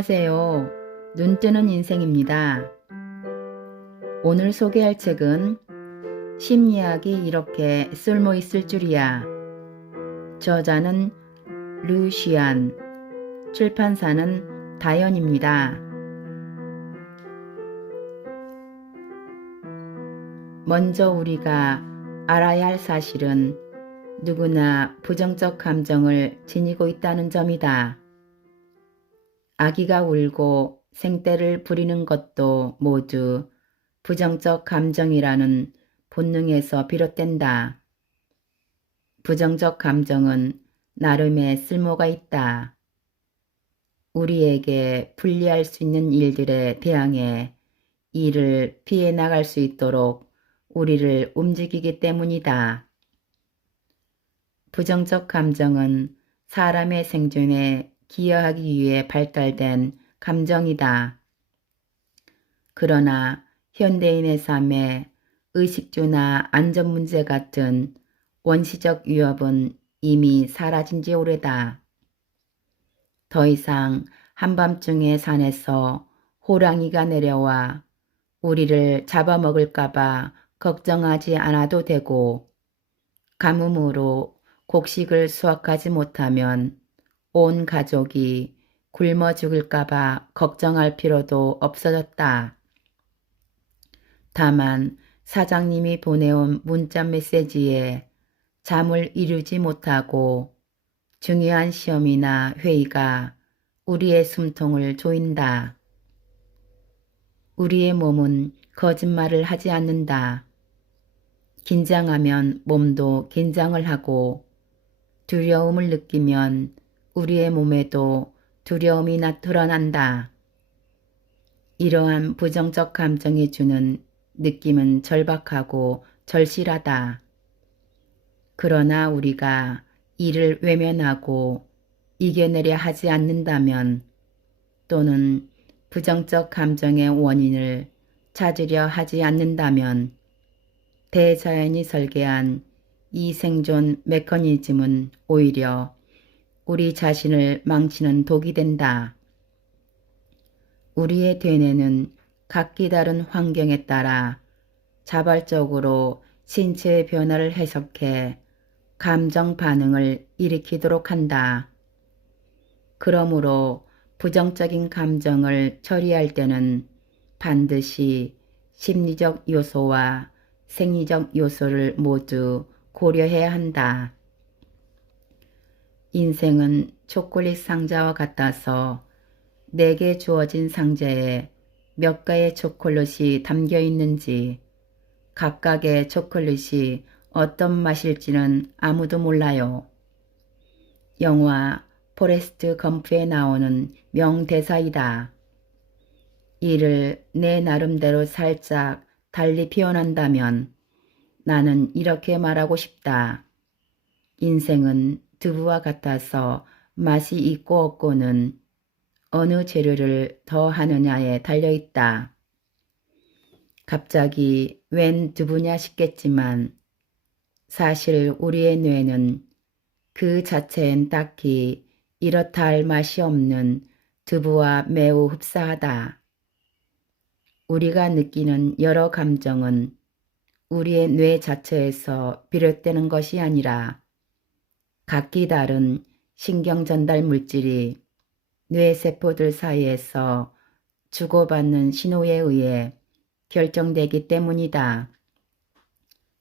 안녕하세요. 눈뜨는 인생입니다. 오늘 소개할 책은 심리학이 이렇게 쓸모 있을 줄이야. 저자는 류시안, 출판사는 다연입니다. 먼저 우리가 알아야 할 사실은 누구나 부정적 감정을 지니고 있다는 점이다. 아기가 울고 생떼를 부리는 것도 모두 부정적 감정이라는 본능에서 비롯된다. 부정적 감정은 나름의 쓸모가 있다. 우리에게 불리할 수 있는 일들에 대항해 이를 피해 나갈 수 있도록 우리를 움직이기 때문이다. 부정적 감정은 사람의 생존에 기여하기 위해 발달된 감정이다. 그러나 현대인의 삶에 의식주나 안전 문제 같은 원시적 위협은 이미 사라진 지 오래다. 더 이상 한밤중에 산에서 호랑이가 내려와 우리를 잡아먹을까봐 걱정하지 않아도 되고, 가뭄으로 곡식을 수확하지 못하면 온 가족이 굶어 죽을까봐 걱정할 필요도 없어졌다. 다만 사장님이 보내온 문자 메시지에 잠을 이루지 못하고 중요한 시험이나 회의가 우리의 숨통을 조인다. 우리의 몸은 거짓말을 하지 않는다. 긴장하면 몸도 긴장을 하고, 두려움을 느끼면 우리의 몸에도 두려움이 나타난다. 이러한 부정적 감정이 주는 느낌은 절박하고 절실하다. 그러나 우리가 이를 외면하고 이겨내려 하지 않는다면, 또는 부정적 감정의 원인을 찾으려 하지 않는다면, 대자연이 설계한 이 생존 메커니즘은 오히려 우리 자신을 망치는 독이 된다. 우리의 되뇌는 각기 다른 환경에 따라 자발적으로 신체의 변화를 해석해 감정 반응을 일으키도록 한다. 그러므로 부정적인 감정을 처리할 때는 반드시 심리적 요소와 생리적 요소를 모두 고려해야 한다. 인생은 초콜릿 상자와 같아서 내게 주어진 상자에 몇 가의 초콜릿이 담겨 있는지, 각각의 초콜릿이 어떤 맛일지는 아무도 몰라요. 영화 포레스트 검프에 나오는 명대사이다. 이를 내 나름대로 살짝 달리 표현한다면 나는 이렇게 말하고 싶다. 인생은 두부와 같아서 맛이 있고 없고는 어느 재료를 더 하느냐에 달려있다. 갑자기 웬 두부냐 싶겠지만, 사실 우리의 뇌는 그 자체엔 딱히 이렇다 할 맛이 없는 두부와 매우 흡사하다. 우리가 느끼는 여러 감정은 우리의 뇌 자체에서 비롯되는 것이 아니라 각기 다른 신경 전달 물질이 뇌세포들 사이에서 주고받는 신호에 의해 결정되기 때문이다.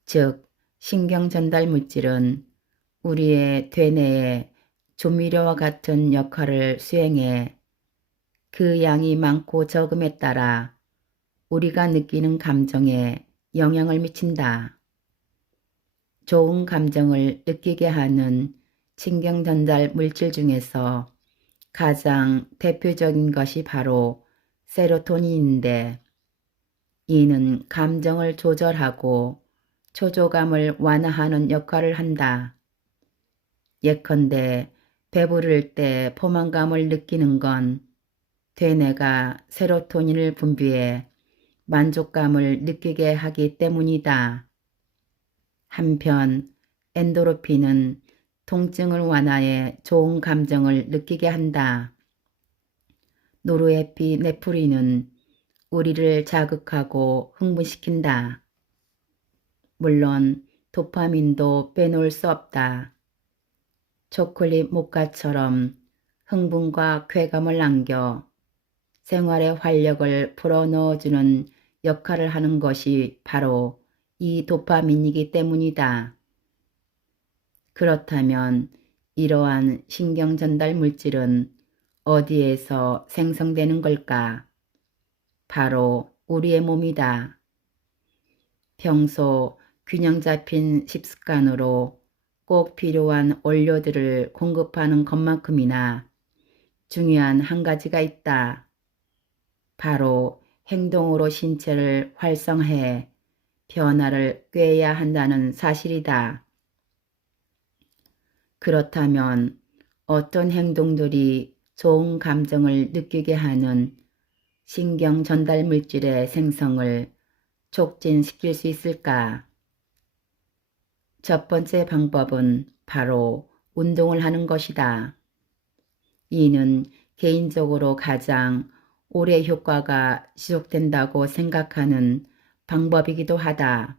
즉, 신경 전달 물질은 우리의 되뇌에 조미료와 같은 역할을 수행해 그 양이 많고 적음에 따라 우리가 느끼는 감정에 영향을 미친다. 좋은 감정을 느끼게 하는 신경 전달 물질 중에서 가장 대표적인 것이 바로 세로토닌인데, 이는 감정을 조절하고 초조감을 완화하는 역할을 한다. 예컨대 배부를 때 포만감을 느끼는 건 되뇌가 세로토닌을 분비해 만족감을 느끼게 하기 때문이다. 한편 엔도르핀은 통증을 완화해 좋은 감정을 느끼게 한다. 노르에피네프린은 우리를 자극하고 흥분시킨다. 물론 도파민도 빼놓을 수 없다. 초콜릿 모카처럼 흥분과 쾌감을 안겨 생활의 활력을 불어넣어주는 역할을 하는 것이 바로 이 도파민이기 때문이다. 그렇다면 이러한 신경전달 물질은 어디에서 생성되는 걸까? 바로 우리의 몸이다. 평소 균형 잡힌 식습관으로 꼭 필요한 원료들을 공급하는 것만큼이나 중요한 한 가지가 있다. 바로 행동으로 신체를 활성화해 변화를 꾀해야 한다는 사실이다. 그렇다면 어떤 행동들이 좋은 감정을 느끼게 하는 신경 전달 물질의 생성을 촉진시킬 수 있을까? 첫 번째 방법은 바로 운동을 하는 것이다. 이는 개인적으로 가장 오래 효과가 지속된다고 생각하는 방법이기도 하다.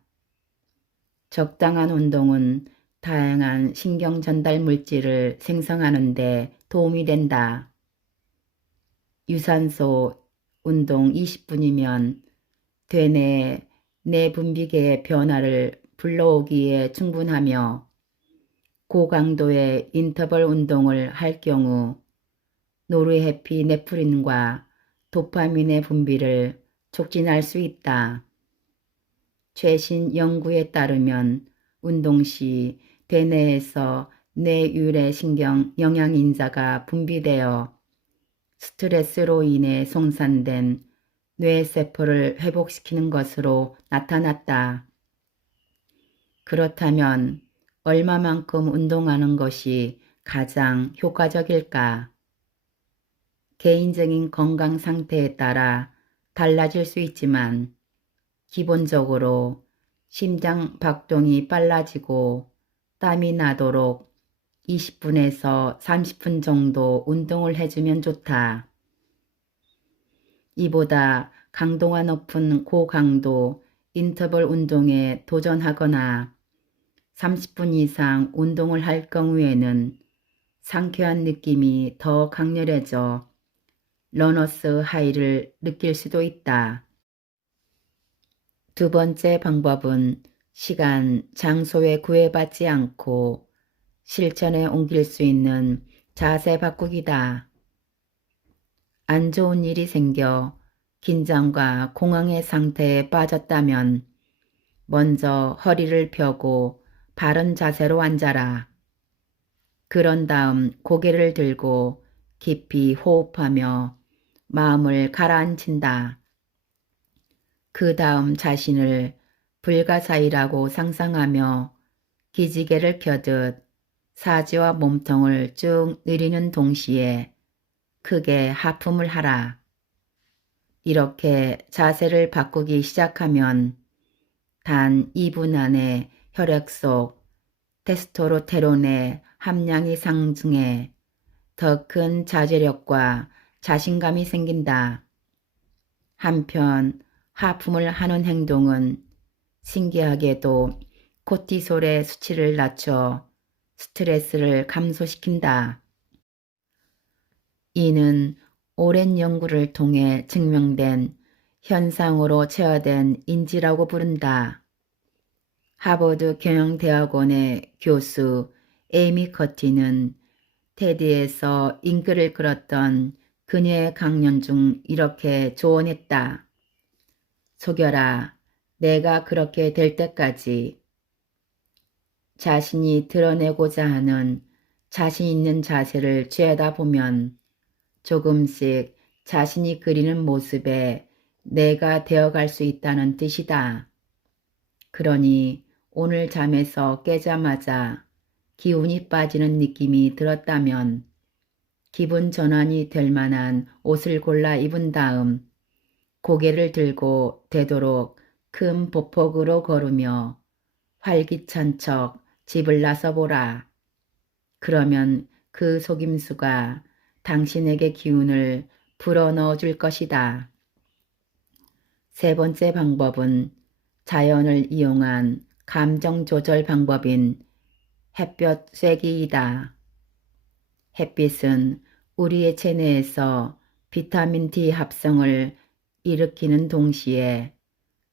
적당한 운동은 다양한 신경 전달 물질을 생성하는 데 도움이 된다. 유산소 운동 20분이면 되뇌 내분비계의 변화를 불러오기에 충분하며 고강도의 인터벌 운동을 할 경우 노르에피네프린과 도파민의 분비를 촉진할 수 있다. 최신 연구에 따르면 운동 시 대뇌에서 뇌유래 신경 영양인자가 분비되어 스트레스로 인해 손상된 뇌세포를 회복시키는 것으로 나타났다. 그렇다면 얼마만큼 운동하는 것이 가장 효과적일까? 개인적인 건강 상태에 따라 달라질 수 있지만 기본적으로 심장 박동이 빨라지고 땀이 나도록 20분에서 30분 정도 운동을 해주면 좋다. 이보다 강도가 높은 고강도 인터벌 운동에 도전하거나 30분 이상 운동을 할 경우에는 상쾌한 느낌이 더 강렬해져 러너스 하이를 느낄 수도 있다. 두 번째 방법은 시간, 장소에 구애받지 않고 실천에 옮길 수 있는 자세 바꾸기다. 안 좋은 일이 생겨 긴장과 공황의 상태에 빠졌다면 먼저 허리를 펴고 바른 자세로 앉아라. 그런 다음 고개를 들고 깊이 호흡하며 마음을 가라앉힌다. 그 다음 자신을 불가사의라고 상상하며 기지개를 켜듯 사지와 몸통을 쭉 내리는 동시에 크게 하품을 하라. 이렇게 자세를 바꾸기 시작하면 단 2분 안에 혈액 속 테스토스테론의 함량이 상승해 더 큰 자제력과 자신감이 생긴다. 한편 하품을 하는 행동은 신기하게도 코티솔의 수치를 낮춰 스트레스를 감소시킨다. 이는 오랜 연구를 통해 증명된 현상으로 체화된 인지라고 부른다. 하버드 경영대학원의 교수 에이미 커티는 테드에서 인글을 끌었던 그녀의 강연 중 이렇게 조언했다. 속여라. 내가 그렇게 될 때까지. 자신이 드러내고자 하는 자신 있는 자세를 취하다 보면 조금씩 자신이 그리는 모습에 내가 되어갈 수 있다는 뜻이다. 그러니 오늘 잠에서 깨자마자 기운이 빠지는 느낌이 들었다면 기분 전환이 될 만한 옷을 골라 입은 다음 고개를 들고 되도록 큰 보폭으로 걸으며 활기찬 척 집을 나서보라. 그러면 그 속임수가 당신에게 기운을 불어넣어 줄 것이다. 세 번째 방법은 자연을 이용한 감정 조절 방법인 햇볕 쐐기이다. 햇빛은 우리의 체내에서 비타민 D 합성을 일으키는 동시에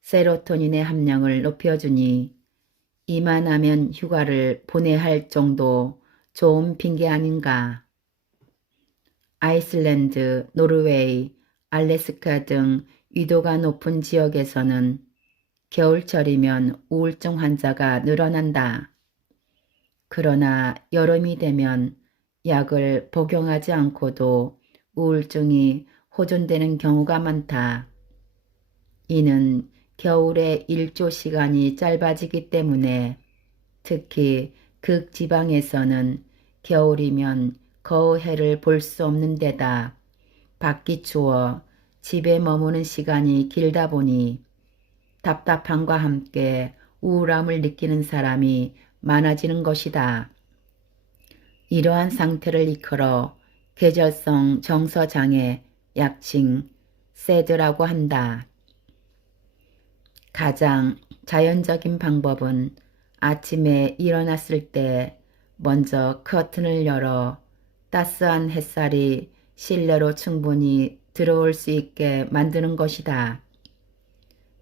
세로토닌의 함량을 높여주니 이만하면 휴가를 보내야 할 정도 좋은 핑계 아닌가. 아이슬란드, 노르웨이, 알래스카 등 위도가 높은 지역에서는 겨울철이면 우울증 환자가 늘어난다. 그러나 여름이 되면 약을 복용하지 않고도 우울증이 호전되는 경우가 많다. 이는 겨울의 일조 시간이 짧아지기 때문에 특히 극지방에서는 겨울이면 거의 해를 볼 수 없는 데다 밖이 추워 집에 머무는 시간이 길다 보니 답답함과 함께 우울함을 느끼는 사람이 많아지는 것이다. 이러한 상태를 이끌어 계절성 정서장애, 약칭 SAD라고 한다. 가장 자연적인 방법은 아침에 일어났을 때 먼저 커튼을 열어 따스한 햇살이 실내로 충분히 들어올 수 있게 만드는 것이다.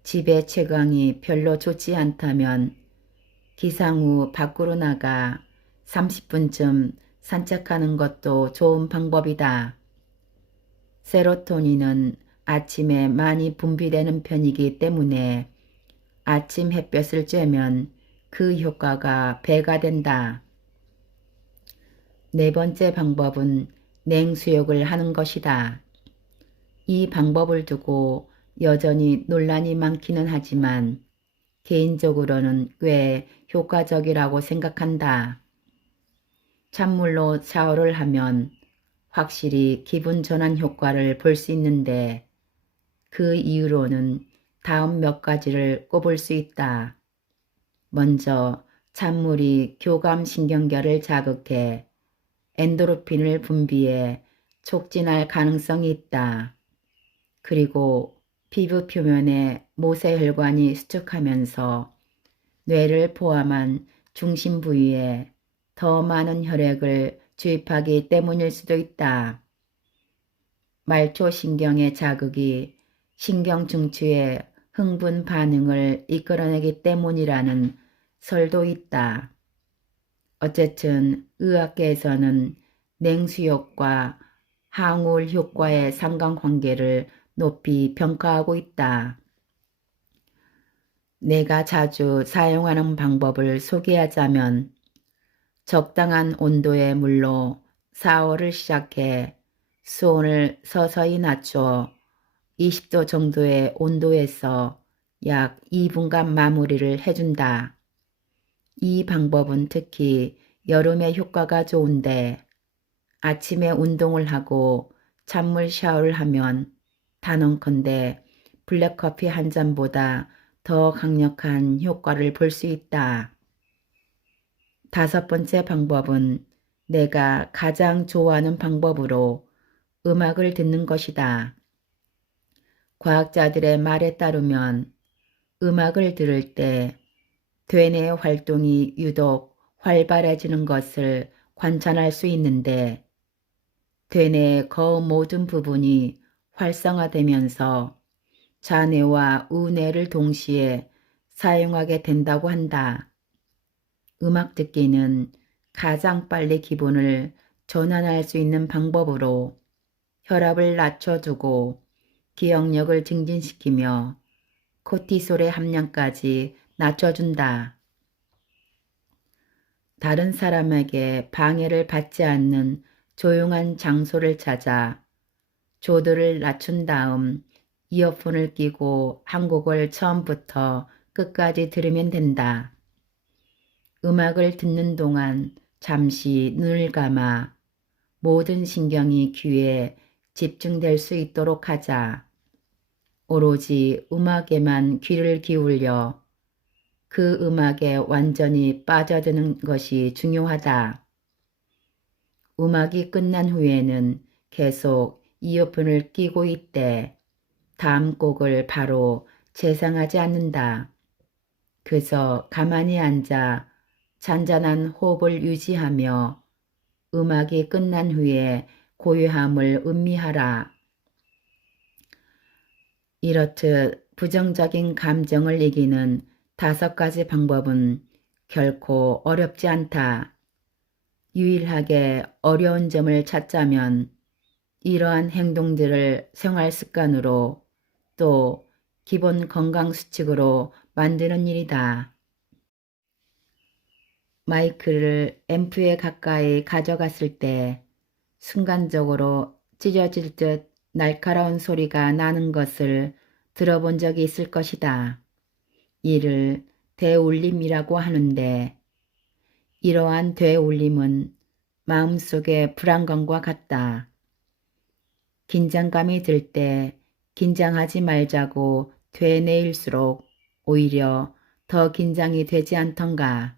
집의 채광이 별로 좋지 않다면 기상 후 밖으로 나가 30분쯤 산책하는 것도 좋은 방법이다. 세로토닌은 아침에 많이 분비되는 편이기 때문에 아침 햇볕을 쬐면 그 효과가 배가 된다. 네 번째 방법은 냉수욕을 하는 것이다. 이 방법을 두고 여전히 논란이 많기는 하지만 개인적으로는 꽤 효과적이라고 생각한다. 찬물로 샤워를 하면 확실히 기분 전환 효과를 볼 수 있는데 그 이유로는 다음 몇 가지를 꼽을 수 있다. 먼저 찬물이 교감신경계를 자극해 엔도르핀을 분비해 촉진할 가능성이 있다. 그리고 피부 표면에 모세혈관이 수축하면서 뇌를 포함한 중심 부위에 더 많은 혈액을 주입하기 때문일 수도 있다. 말초신경의 자극이 신경 중추의 흥분 반응을 이끌어내기 때문이라는 설도 있다. 어쨌든 의학계에서는 냉수욕과 항우울 효과의 상관관계를 높이 평가하고 있다. 내가 자주 사용하는 방법을 소개하자면 적당한 온도의 물로 샤워를 시작해 수온을 서서히 낮춰 20도 정도의 온도에서 약 2분간 마무리를 해준다. 이 방법은 특히 여름에 효과가 좋은데 아침에 운동을 하고 찬물 샤워를 하면 단언컨대 블랙커피 한 잔보다 더 강력한 효과를 볼 수 있다. 다섯 번째 방법은 내가 가장 좋아하는 방법으로 음악을 듣는 것이다. 과학자들의 말에 따르면 음악을 들을 때 되뇌의 활동이 유독 활발해지는 것을 관찰할 수 있는데 되뇌의 거의 모든 부분이 활성화되면서 좌뇌와 우뇌를 동시에 사용하게 된다고 한다. 음악 듣기는 가장 빨리 기분을 전환할 수 있는 방법으로 혈압을 낮춰주고 기억력을 증진시키며 코티솔의 함량까지 낮춰준다. 다른 사람에게 방해를 받지 않는 조용한 장소를 찾아 조도를 낮춘 다음 이어폰을 끼고 한 곡을 처음부터 끝까지 들으면 된다. 음악을 듣는 동안 잠시 눈을 감아 모든 신경이 귀에 집중될 수 있도록 하자. 오로지 음악에만 귀를 기울여 그 음악에 완전히 빠져드는 것이 중요하다. 음악이 끝난 후에는 계속 이어폰을 끼고 있대. 다음 곡을 바로 재상하지 않는다. 그저 가만히 앉아 잔잔한 호흡을 유지하며 음악이 끝난 후에 고요함을 음미하라. 이렇듯 부정적인 감정을 이기는 5가지 방법은 결코 어렵지 않다. 유일하게 어려운 점을 찾자면 이러한 행동들을 생활 습관으로 또 기본 건강 수칙으로 만드는 일이다. 마이크를 앰프에 가까이 가져갔을 때 순간적으로 찢어질 듯 날카로운 소리가 나는 것을 들어본 적이 있을 것이다. 이를 대울림이라고 하는데 이러한 되울림은 마음속의 불안감과 같다. 긴장감이 들 때 긴장하지 말자고 되뇌일수록 오히려 더 긴장이 되지 않던가.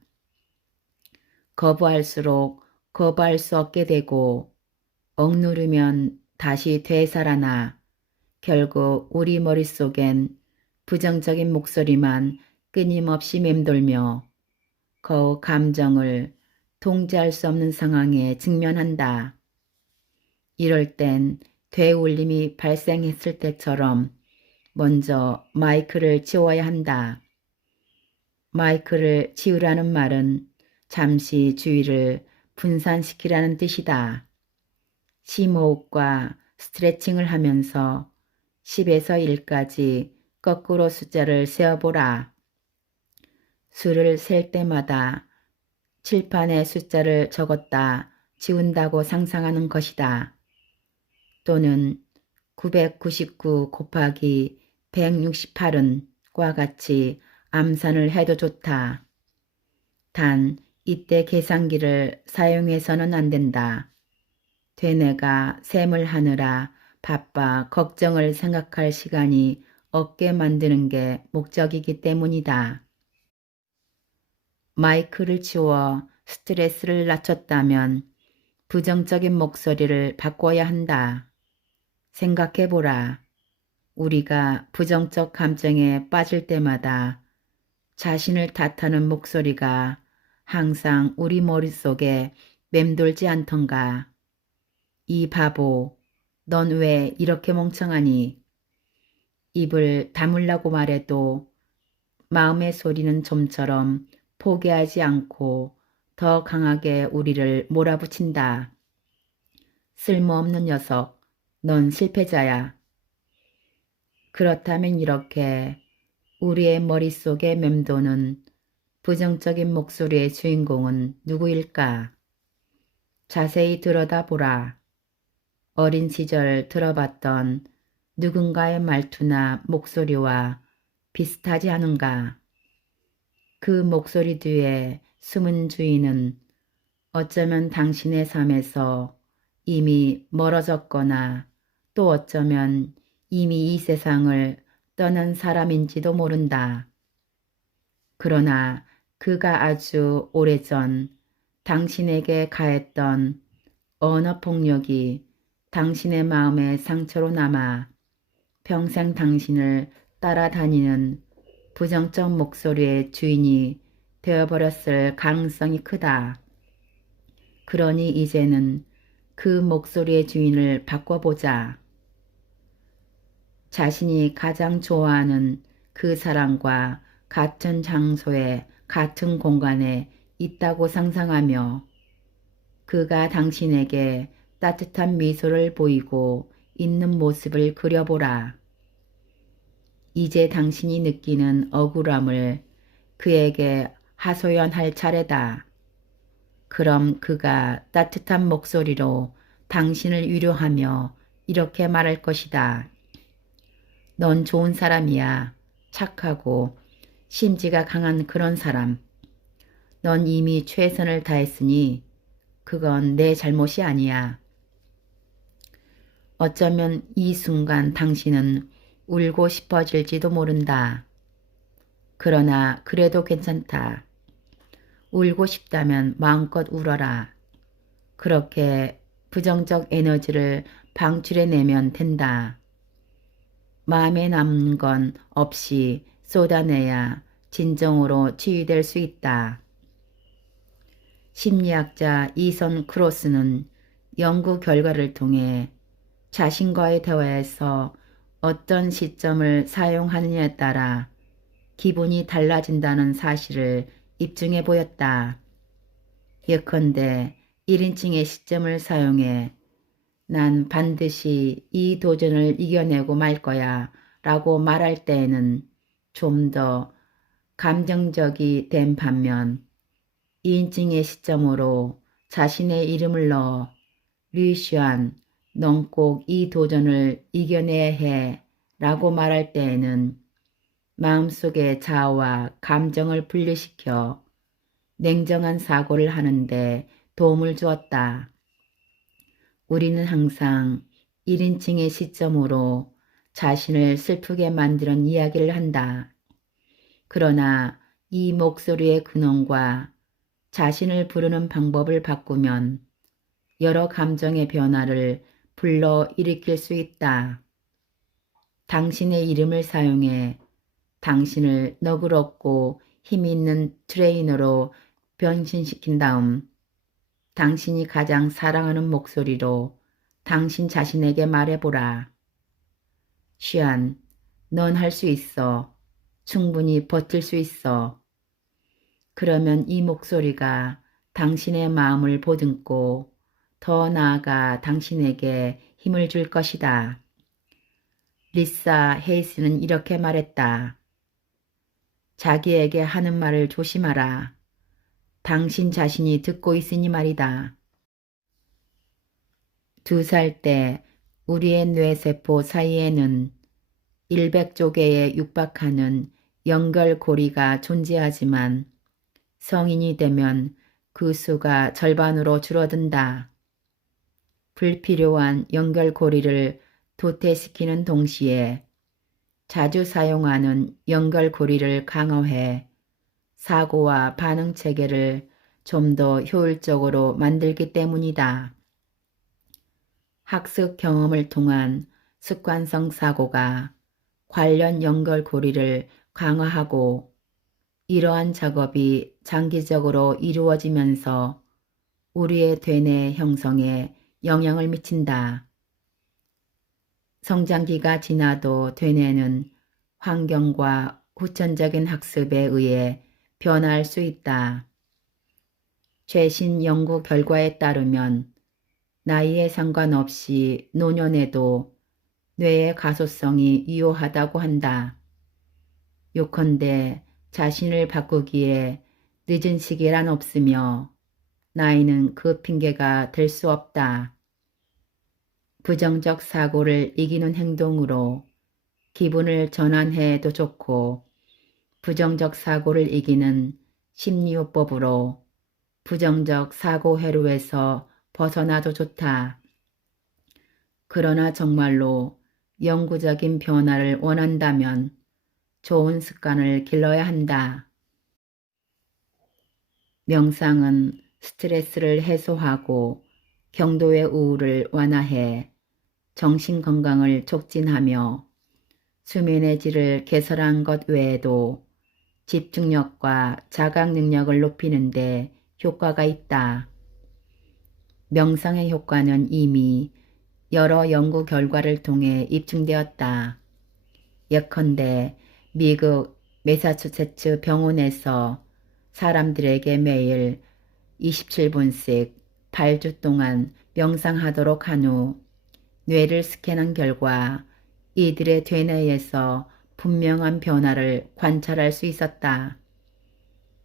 거부할수록 거부할 수 없게 되고 억누르면 다시 되살아나 결국 우리 머릿속엔 부정적인 목소리만 끊임없이 맴돌며 그 감정을 통제할 수 없는 상황에 직면한다. 이럴 땐 되울림이 발생했을 때처럼 먼저 마이크를 치워야 한다. 마이크를 치우라는 말은 잠시 주의를 분산시키라는 뜻이다. 심호흡과 스트레칭을 하면서 10에서 1까지 거꾸로 숫자를 세어보라. 수를 셀 때마다 칠판에 숫자를 적었다 지운다고 상상하는 것이다. 또는 999 곱하기 168은 과 같이 암산을 해도 좋다. 단 이때 계산기를 사용해서는 안 된다. 되뇌가 셈을 하느라 바빠 걱정을 생각할 시간이 없게 만드는 게 목적이기 때문이다. 마이크를 치워 스트레스를 낮췄다면 부정적인 목소리를 바꿔야 한다. 생각해보라. 우리가 부정적 감정에 빠질 때마다 자신을 탓하는 목소리가 항상 우리 머릿속에 맴돌지 않던가. 이 바보, 넌 왜 이렇게 멍청하니? 입을 다물라고 말해도 마음의 소리는 좀처럼 포기하지 않고 더 강하게 우리를 몰아붙인다. 쓸모없는 녀석, 넌 실패자야. 그렇다면 이렇게 우리의 머릿속에 맴도는 부정적인 목소리의 주인공은 누구일까? 자세히 들여다보라. 어린 시절 들어봤던 누군가의 말투나 목소리와 비슷하지 않은가? 그 목소리 뒤에 숨은 주인은 어쩌면 당신의 삶에서 이미 멀어졌거나 또 어쩌면 이미 이 세상을 떠난 사람인지도 모른다. 그러나 그가 아주 오래전 당신에게 가했던 언어폭력이 당신의 마음에 상처로 남아 평생 당신을 따라다니는 부정적 목소리의 주인이 되어버렸을 가능성이 크다. 그러니 이제는 그 목소리의 주인을 바꿔보자. 자신이 가장 좋아하는 그 사람과 같은 장소에 같은 공간에 있다고 상상하며 그가 당신에게 따뜻한 미소를 보이고 있는 모습을 그려보라. 이제 당신이 느끼는 억울함을 그에게 하소연할 차례다. 그럼 그가 따뜻한 목소리로 당신을 위로하며 이렇게 말할 것이다. 넌 좋은 사람이야. 착하고 심지가 강한 그런 사람. 넌 이미 최선을 다했으니 그건 내 잘못이 아니야. 어쩌면 이 순간 당신은 울고 싶어질지도 모른다. 그러나 그래도 괜찮다. 울고 싶다면 마음껏 울어라. 그렇게 부정적 에너지를 방출해내면 된다. 마음에 남는 건 없이 쏟아내야 진정으로 치유될 수 있다. 심리학자 이선 크로스는 연구 결과를 통해 자신과의 대화에서 어떤 시점을 사용하느냐에 따라 기분이 달라진다는 사실을 입증해 보였다. 예컨대 1인칭의 시점을 사용해 난 반드시 이 도전을 이겨내고 말 거야 라고 말할 때에는 좀 더 감정적이 된 반면 2인칭의 시점으로 자신의 이름을 넣어 류시안, 넌 꼭 이 도전을 이겨내야 해 라고 말할 때에는 마음속의 자아와 감정을 분리시켜 냉정한 사고를 하는데 도움을 주었다. 우리는 항상 1인칭의 시점으로 자신을 슬프게 만드는 이야기를 한다. 그러나 이 목소리의 근원과 자신을 부르는 방법을 바꾸면 여러 감정의 변화를 불러 일으킬 수 있다. 당신의 이름을 사용해 당신을 너그럽고 힘있는 트레이너로 변신시킨 다음 당신이 가장 사랑하는 목소리로 당신 자신에게 말해보라. 시안, 넌 할 수 있어. 충분히 버틸 수 있어. 그러면 이 목소리가 당신의 마음을 보듬고 더 나아가 당신에게 힘을 줄 것이다. 리사 헤이스는 이렇게 말했다. 자기에게 하는 말을 조심하라. 당신 자신이 듣고 있으니 말이다. 2살 때 우리의 뇌세포 사이에는 100조 개에 육박하는 연결고리가 존재하지만 성인이 되면 그 수가 절반으로 줄어든다. 불필요한 연결고리를 도태시키는 동시에 자주 사용하는 연결고리를 강화해 사고와 반응 체계를 좀 더 효율적으로 만들기 때문이다. 학습 경험을 통한 습관성 사고가 관련 연결고리를 강화하고 이러한 작업이 장기적으로 이루어지면서 우리의 되뇌 형성에 영향을 미친다. 성장기가 지나도 되뇌는 환경과 후천적인 학습에 의해 변화할 수 있다. 최신 연구 결과에 따르면 나이에 상관없이 노년에도 뇌의 가소성이 유효하다고 한다. 요컨대 자신을 바꾸기에 늦은 시기란 없으며 나이는 그 핑계가 될 수 없다. 부정적 사고를 이기는 행동으로 기분을 전환해도 좋고 부정적 사고를 이기는 심리요법으로 부정적 사고 회로에서 벗어나도 좋다. 그러나 정말로 영구적인 변화를 원한다면 좋은 습관을 길러야 한다. 명상은 스트레스를 해소하고 경도의 우울을 완화해 정신건강을 촉진하며 수면의 질을 개선한 것 외에도 집중력과 자각 능력을 높이는 데 효과가 있다. 명상의 효과는 이미 여러 연구 결과를 통해 입증되었다. 예컨대 미국 매사추세츠 병원에서 사람들에게 매일 27분씩 8주 동안 명상하도록 한 후 뇌를 스캔한 결과 이들의 되뇌에서 분명한 변화를 관찰할 수 있었다.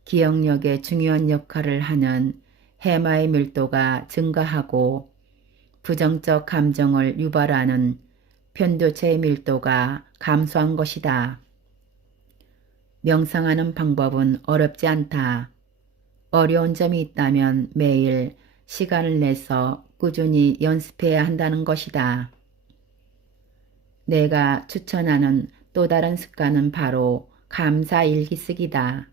기억력에 중요한 역할을 하는 해마의 밀도가 증가하고 부정적 감정을 유발하는 편도체의 밀도가 감소한 것이다. 명상하는 방법은 어렵지 않다. 어려운 점이 있다면 매일 시간을 내서 꾸준히 연습해야 한다는 것이다. 내가 추천하는 또 다른 습관은 바로 감사 일기 쓰기다.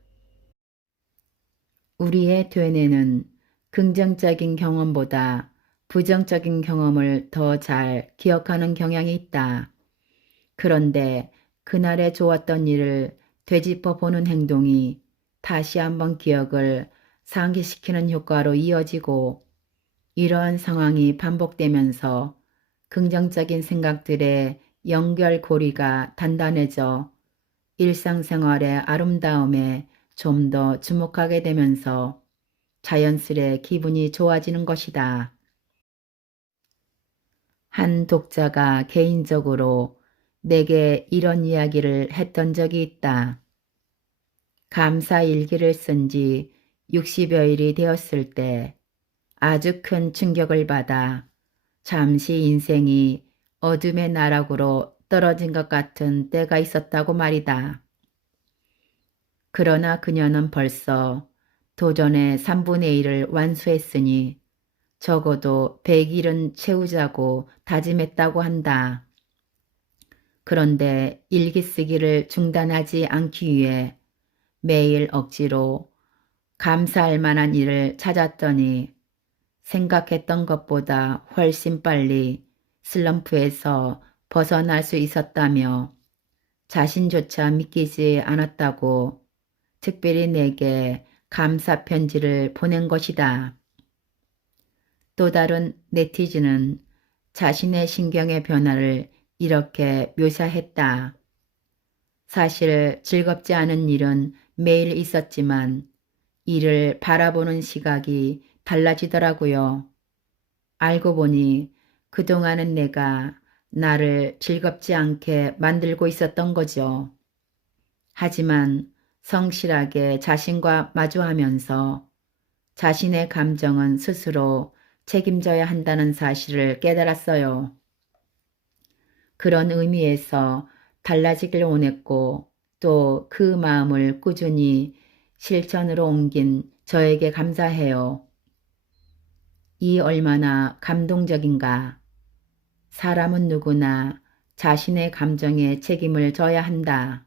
우리의 되뇌는 긍정적인 경험보다 부정적인 경험을 더 잘 기억하는 경향이 있다. 그런데 그날의 좋았던 일을 되짚어 보는 행동이 다시 한번 기억을 상기시키는 효과로 이어지고, 이러한 상황이 반복되면서 긍정적인 생각들의 연결고리가 단단해져 일상생활의 아름다움에 좀 더 주목하게 되면서 자연스레 기분이 좋아지는 것이다. 한 독자가 개인적으로 내게 이런 이야기를 했던 적이 있다. 감사 일기를 쓴 지 60여일이 되었을 때 아주 큰 충격을 받아 잠시 인생이 어둠의 나락으로 떨어진 것 같은 때가 있었다고 말이다. 그러나 그녀는 벌써 도전의 3분의 1을 완수했으니 적어도 100일은 채우자고 다짐했다고 한다. 그런데 일기 쓰기를 중단하지 않기 위해 매일 억지로 감사할 만한 일을 찾았더니 생각했던 것보다 훨씬 빨리 슬럼프에서 벗어날 수 있었다며 자신조차 믿기지 않았다고 특별히 내게 감사 편지를 보낸 것이다. 또 다른 네티즌은 자신의 신경의 변화를 이렇게 묘사했다. 사실 즐겁지 않은 일은 매일 있었지만 이를 바라보는 시각이 달라지더라고요. 알고 보니 그동안은 내가 나를 즐겁지 않게 만들고 있었던 거죠. 하지만 성실하게 자신과 마주하면서 자신의 감정은 스스로 책임져야 한다는 사실을 깨달았어요. 그런 의미에서 달라지길 원했고 또 그 마음을 꾸준히 실천으로 옮긴 저에게 감사해요. 이 얼마나 감동적인가. 사람은 누구나 자신의 감정에 책임을 져야 한다.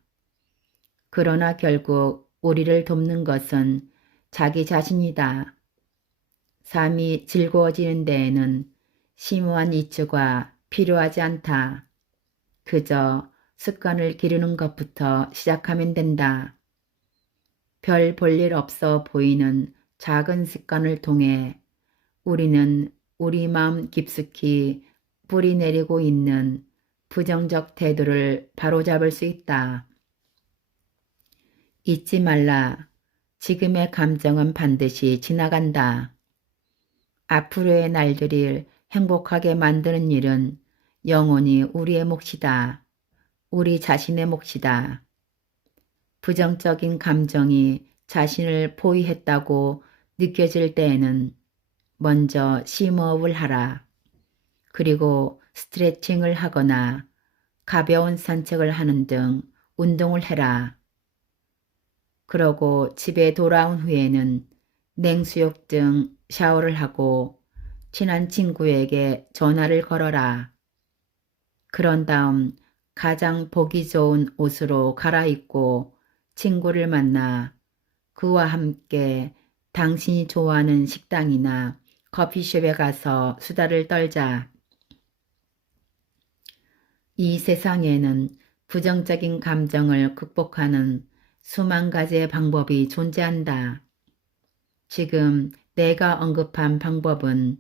그러나 결국 우리를 돕는 것은 자기 자신이다. 삶이 즐거워지는 데에는 심오한 이치가 필요하지 않다. 그저 습관을 기르는 것부터 시작하면 된다. 별 볼일 없어 보이는 작은 습관을 통해 우리는 우리 마음 깊숙이 뿌리 내리고 있는 부정적 태도를 바로잡을 수 있다. 잊지 말라. 지금의 감정은 반드시 지나간다. 앞으로의 날들을 행복하게 만드는 일은 영원히 우리의 몫이다. 우리 자신의 몫이다. 부정적인 감정이 자신을 포위했다고 느껴질 때에는 먼저 심호흡을 하라. 그리고 스트레칭을 하거나 가벼운 산책을 하는 등 운동을 해라. 그러고 집에 돌아온 후에는 냉수욕 등 샤워를 하고 친한 친구에게 전화를 걸어라. 그런 다음 가장 보기 좋은 옷으로 갈아입고 친구를 만나 그와 함께 당신이 좋아하는 식당이나 커피숍에 가서 수다를 떨자. 이 세상에는 부정적인 감정을 극복하는 수만 가지의 방법이 존재한다. 지금 내가 언급한 방법은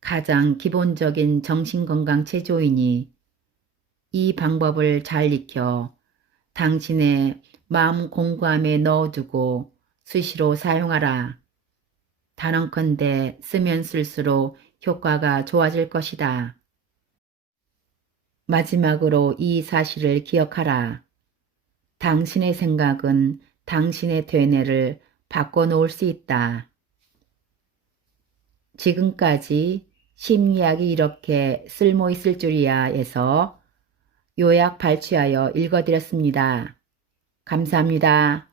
가장 기본적인 정신건강 체조이니 이 방법을 잘 익혀 당신의 마음 공구함에 넣어두고 수시로 사용하라. 단언컨대 쓰면 쓸수록 효과가 좋아질 것이다. 마지막으로 이 사실을 기억하라. 당신의 생각은 당신의 되뇌를 바꿔놓을 수 있다. 지금까지 심리학이 이렇게 쓸모있을 줄이야에서 요약 발췌하여 읽어드렸습니다. 감사합니다.